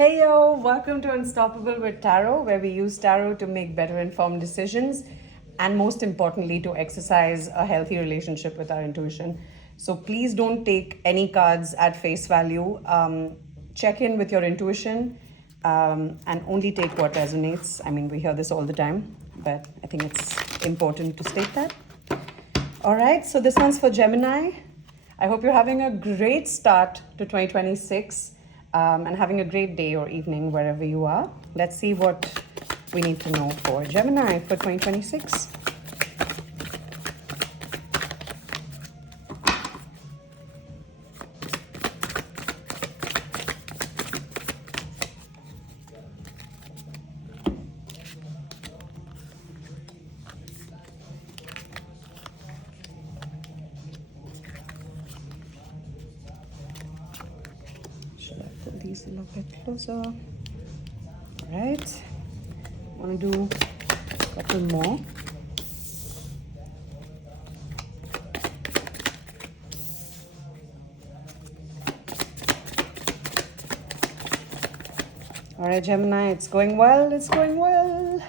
Hey yo, welcome to Unstoppable with Tarot, where we use tarot to make better informed decisions and most importantly to exercise a healthy relationship with our intuition. So please don't take any cards at face value. Check in with your intuition and only take what resonates. I mean, we hear this all the time, but I think it's important to state that. All right, so this one's for Gemini. I hope you're having a great start to 2026 and having a great day or evening wherever you are. Let's see what we need to know for Gemini for 2026. These a little bit closer. All right, want to do a couple more. All right, Gemini, it's going well. It's going well.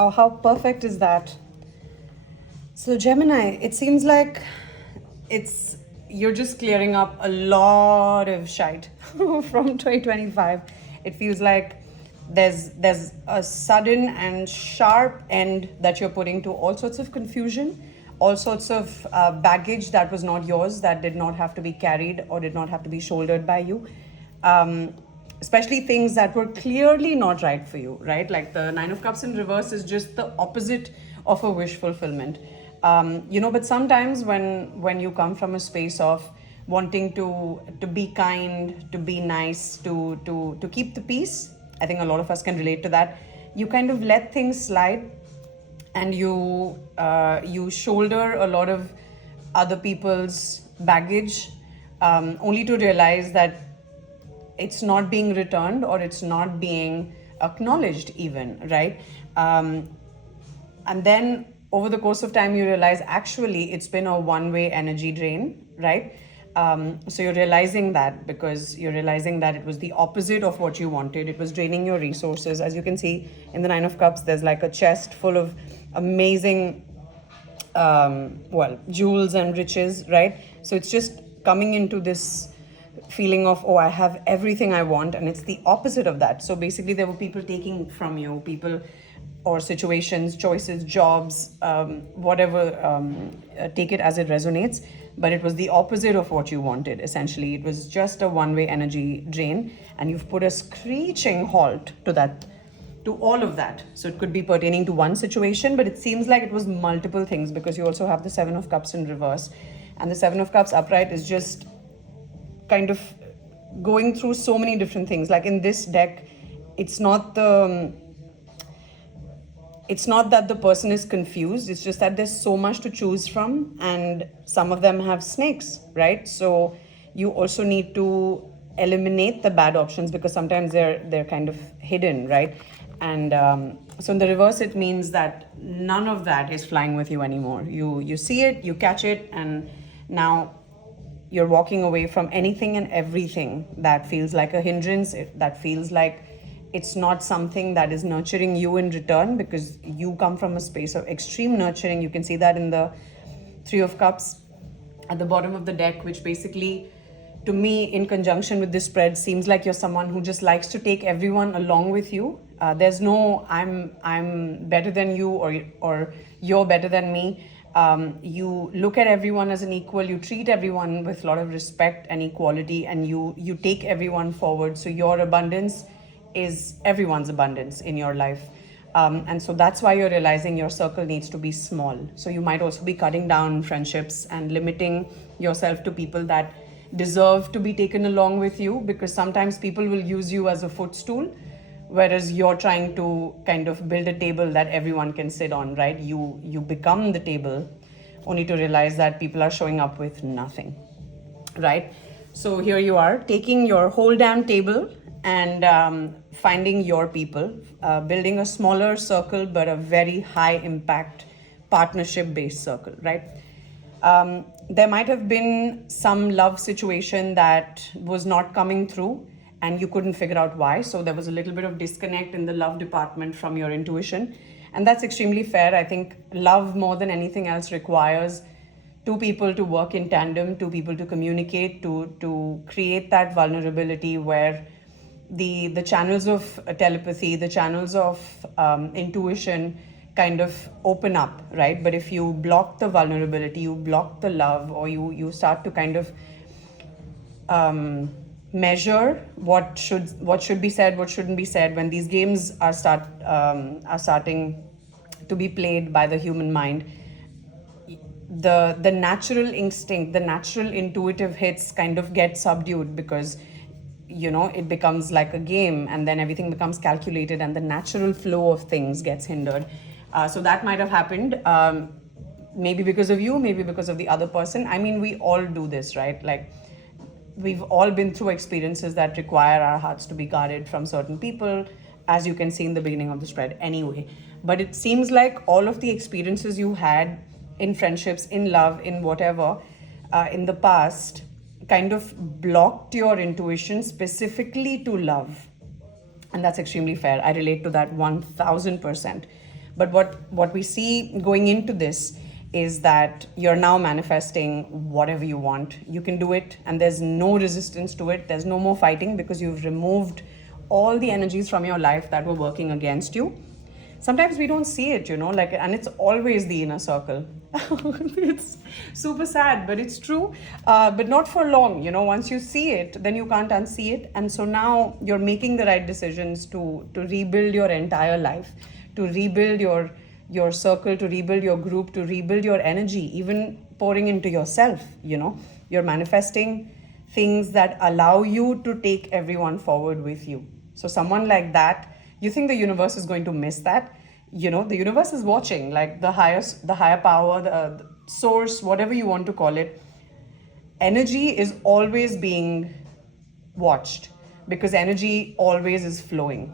Oh, how perfect is that? So Gemini, it seems like you're just clearing up a lot of shite from 2025. It feels like there's a sudden and sharp end that you're putting to all sorts of confusion, all sorts of baggage that was not yours, that did not have to be carried or did not have to be shouldered by you. Especially things that were clearly not right for you, right? Like the Nine of Cups in reverse is just the opposite of a wish fulfillment. But sometimes when you come from a space of wanting to be kind, to be nice, to keep the peace, I think a lot of us can relate to that. You kind of let things slide and you shoulder a lot of other people's baggage only to realize that it's not being returned or it's not being acknowledged even, right? And then over the course of time, you realize actually it's been a one-way energy drain, right? So you're realizing that because you're realizing that it was the opposite of what you wanted. It was draining your resources. As you can see in the Nine of Cups, there's like a chest full of amazing, jewels and riches, right? So it's just coming into this feeling of, oh, I have everything I want, and it's the opposite of that. So basically there were people taking from you, people or situations, choices, jobs, whatever, take it as it resonates, but it was the opposite of what you wanted. Essentially it was just a one-way energy drain, and you've put a screeching halt to that, to all of that. So it could be pertaining to one situation, but it seems like it was multiple things, because you also have the Seven of Cups in reverse, and the Seven of Cups upright is just kind of going through so many different things. Like in this deck, it's not that the person is confused, it's just that there's so much to choose from, and some of them have snakes, right? So you also need to eliminate the bad options, because sometimes they're kind of hidden, right? And so in the reverse, it means that none of that is flying with you anymore. You see it, you catch it, and now you're walking away from anything and everything that feels like a hindrance, that feels like it's not something that is nurturing you in return, because you come from a space of extreme nurturing. You can see that in the Three of Cups at the bottom of the deck, which basically, to me, in conjunction with this spread, seems like you're someone who just likes to take everyone along with you. There's no I'm better than you, or you're better than me. You look at everyone as an equal, you treat everyone with a lot of respect and equality, and you take everyone forward. So your abundance is everyone's abundance in your life. And so that's why you're realizing your circle needs to be small. So you might also be cutting down friendships and limiting yourself to people that deserve to be taken along with you, because sometimes people will use you as a footstool, whereas you're trying to kind of build a table that everyone can sit on, right? You become the table, only to realize that people are showing up with nothing, right? So here you are, taking your whole damn table and finding your people, building a smaller circle but a very high impact partnership based circle, right? There might have been some love situation that was not coming through and you couldn't figure out why. So there was a little bit of disconnect in the love department from your intuition. And that's extremely fair. I think love, more than anything else, requires two people to work in tandem, two people to communicate, to create that vulnerability where the channels of telepathy, the channels of intuition kind of open up, right? But if you block the vulnerability, you block the love, or you start to kind of measure what should be said, what shouldn't be said, when these games are starting to be played by the human mind, the natural instinct, the natural intuitive hits kind of get subdued, because it becomes like a game, and then everything becomes calculated and the natural flow of things gets hindered. So that might have happened, maybe because of you, maybe because of the other person. I mean, we all do this, right? Like, we've all been through experiences that require our hearts to be guarded from certain people, as you can see in the beginning of the spread anyway. But it seems like all of the experiences you had in friendships, in love, in whatever, in the past, kind of blocked your intuition specifically to love. And that's extremely fair. I relate to that 1000%. But what we see going into this is that you're now manifesting whatever you want. You can do it, and there's no resistance to it. There's no more fighting, because you've removed all the energies from your life that were working against you. Sometimes we don't see it, and it's always the inner circle. It's super sad, but it's true. But not for long, once you see it, then you can't unsee it. And so now you're making the right decisions to rebuild your entire life, to rebuild your circle, to rebuild your group, to rebuild your energy, even pouring into yourself. You're manifesting things that allow you to take everyone forward with you. So someone like that, you think the universe is going to miss that? The universe is watching, like the higher power, the source, whatever you want to call it. Energy is always being watched, because energy always is flowing.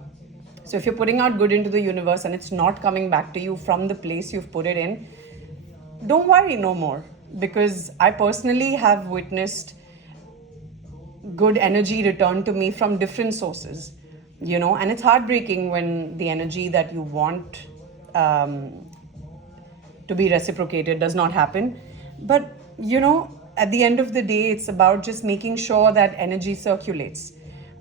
So if you're putting out good into the universe and it's not coming back to you from the place you've put it in, don't worry no more, because I personally have witnessed good energy return to me from different sources. And it's heartbreaking when the energy that you want to be reciprocated does not happen. But, at the end of the day, it's about just making sure that energy circulates.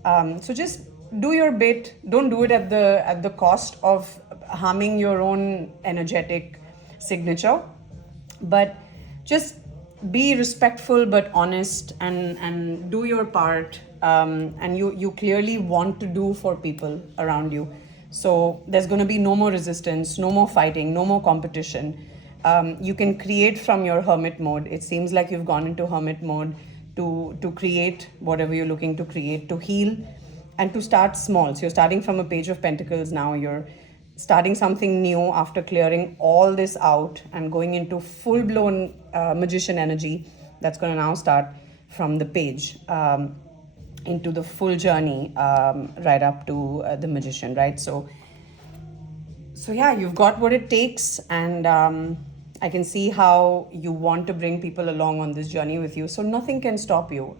So just do your bit. Don't do it at the cost of harming your own energetic signature. But just be respectful but honest, and do your part. And you clearly want to do for people around you. So there's going to be no more resistance, no more fighting, no more competition. You can create from your hermit mode. It seems like you've gone into hermit mode to create whatever you're looking to create, to heal, and to start small. So you're starting from a page of pentacles now. You're starting something new after clearing all this out and going into full-blown magician energy. That's going to now start from the page into the full journey, right up to the magician, right? So yeah, you've got what it takes, and I can see how you want to bring people along on this journey with you. So nothing can stop you.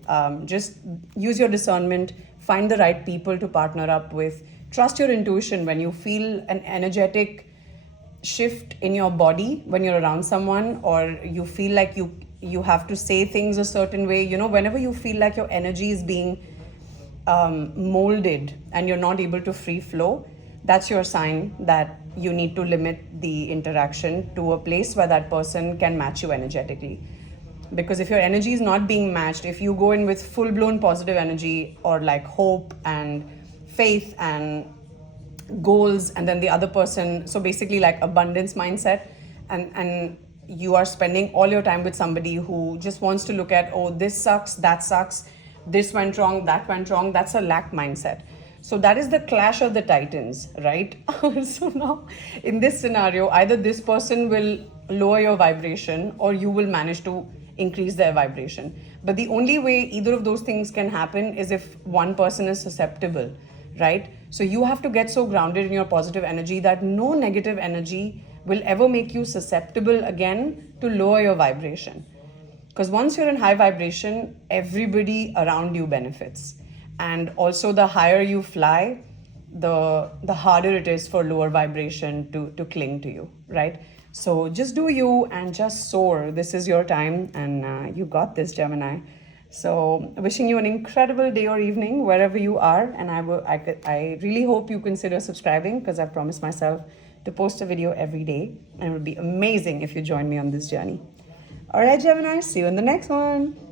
Just use your discernment, find the right people to partner up with. Trust your intuition. When you feel an energetic shift in your body when you're around someone, or you feel like you have to say things a certain way, whenever you feel like your energy is being molded and you're not able to free flow, that's your sign that you need to limit the interaction to a place where that person can match you energetically. Because if your energy is not being matched, if you go in with full-blown positive energy, or like hope and faith and goals, and then the other person, so basically like abundance mindset, and you are spending all your time with somebody who just wants to look at, oh, this sucks, that sucks, this went wrong, that went wrong, that's a lack mindset. So that is the clash of the titans, right? So now in this scenario, either this person will lower your vibration, or you will manage to increase their vibration. But the only way either of those things can happen is if one person is susceptible, right? So you have to get so grounded in your positive energy that no negative energy will ever make you susceptible again to lower your vibration. Because once you're in high vibration, everybody around you benefits. And also, the higher you fly, the harder it is for lower vibration to cling to you, right? So just do you and just soar. This is your time, and you got this, Gemini. So wishing you an incredible day or evening wherever you are, and I really hope you consider subscribing, because I've promised myself to post a video every day, and it would be amazing if you join me on this journey. All right, Gemini, see you in the next one.